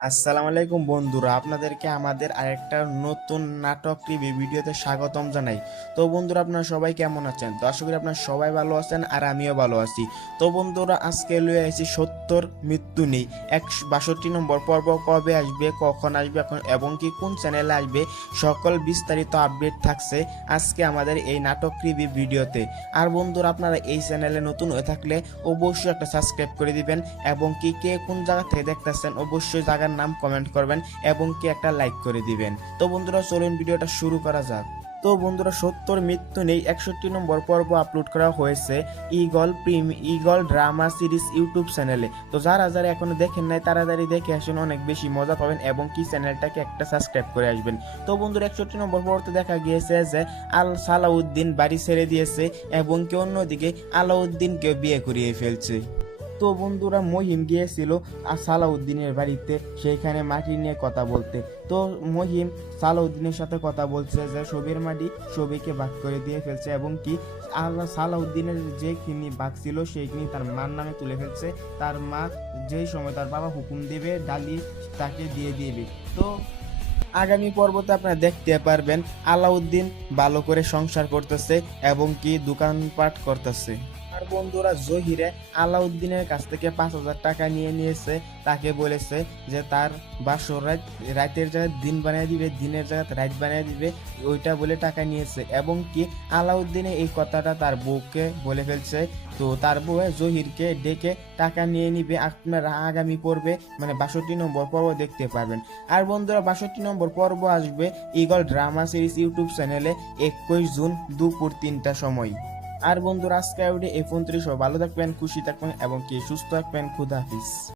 আসসালামু আলাইকুম বন্ধুরা, আপনাদেরকে আমাদের আরেকটা নতুন নাটক টিভি ভিডিওতে স্বাগতম জানাই। তো বন্ধুরা, আপনারা সবাই কেমন আছেন? তো আশা করি আপনারা সবাই ভালো আছেন আর আমিও ভালো আছি। তো বন্ধুরা, আজকে লয়ে আইছি সত্যর মৃত্যু নেই 62 নম্বর পর্ব। কবে আসবে, কখন আসবে, এখন এবং কি কোন চ্যানেলে আসবে, সকল বিস্তারিত আপডেট থাকছে আজকে আমাদের এই নাটক টিভি ভিডিওতে। আর বন্ধুরা, আপনারা এই চ্যানেলে নতুন হয়ে থাকলে অবশ্যই একটা সাবস্ক্রাইব করে দিবেন এবং কি কে কোন জায়গা থেকে দেখতেছেন অবশ্যই জায়গার নাম কমেন্ট করবেন এবং কি একটা লাইক করে দিবেন। তো বন্ধুরা, চলুন ভিডিওটা শুরু করা যাক। তো বন্ধুরা, সত্যর মৃত্যু নেই 61 নম্বর পর্ব আপলোড করা হয়েছে ইগল ড্রামা সিরিজ ইউটিউব চ্যানেলে। তো যারা যারা এখনো দেখেন নাই তাড়াতাড়ি দেখে আসেন, অনেক বেশি মজা পাবেন এবং কি চ্যানেলটাকে একটা সাবস্ক্রাইব করে আসবেন। তো বন্ধুরা, 61 নম্বর পর্বতে দেখা গিয়েছে যে সালাউদ্দিন বাড়ি ছেড়ে দিয়েছে এবং কি অন্যদিকে আলাউদ্দিনকে বিয়ে করিয়ে ফেলছে। তো বন্ধুরা, মহিম গিয়েছিল সালাউদ্দিনের বাড়িতে সেইখানে মাটি নিয়ে কথা বলতে। তো মহিম সালাউদ্দিনের সাথে কথা বলছে যে সবির মাটি সবিকে ভাগ করে দিয়ে ফেলছে এবং কি সালাউদ্দিনের যে কিনি ভাগ ছিল সেই কিনি তার মার নামে তুলে ফেলছে। তার মা যেই সময় তার বাবা হুকুম দেবে ডালি তাকে দিয়ে দিবে। তো আগামী পর্বতে আপনারা দেখতে পারবেন আলাউদ্দিন ভালো করে সংসার করতেছে এবং কি দোকানপাট করতেছে। আর বন্ধুরা, জহিরে আলাউদ্দিনের কাছ থেকে 5,000 টাকা নিয়ে নিয়েছে। তাকে বলেছে যে তার বাসর রাতের জায়গায় দিন বানিয়ে দিবে, দিনের জায়গায় রাত বানিয়ে দিবে, ওইটা বলে টাকা নিয়েছে এবং কি আলাউদ্দিনে এই কথাটা তার বউকে বলে ফেলছে। তো তার বউ জহিরকে ডেকে টাকা নিয়ে নিবে। আপনারা আগামী পর্বে মানে 62 নম্বর পর্ব দেখতে পারবেন। আর বন্ধুরা, 62 নম্বর পর্ব আসবে ইগল ড্রামা সিরিজ ইউটিউব চ্যানেলে 21 জুন দুপুর 3টার সময়। আর বন্ধুরা, আজকে এই 29 ভালো থাকবেন, খুশি থাকবেন এবং কি সুস্থ থাকবেন। খুদা হাফিজ।